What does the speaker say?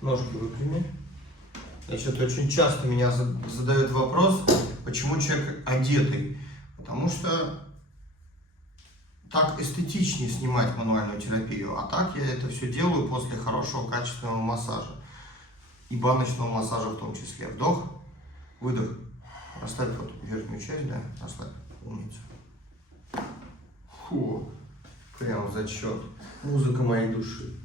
Ножки выпрями. Значит, очень часто меня задают вопрос, почему человек одетый. Потому что так эстетичнее снимать мануальную терапию. А так я это все делаю после хорошего качественного массажа. И баночного массажа в том числе. Вдох, выдох. Расслабь вот верхнюю часть, да? Расслабь. Умница. Фу. Прям в зачет. Музыка моей души.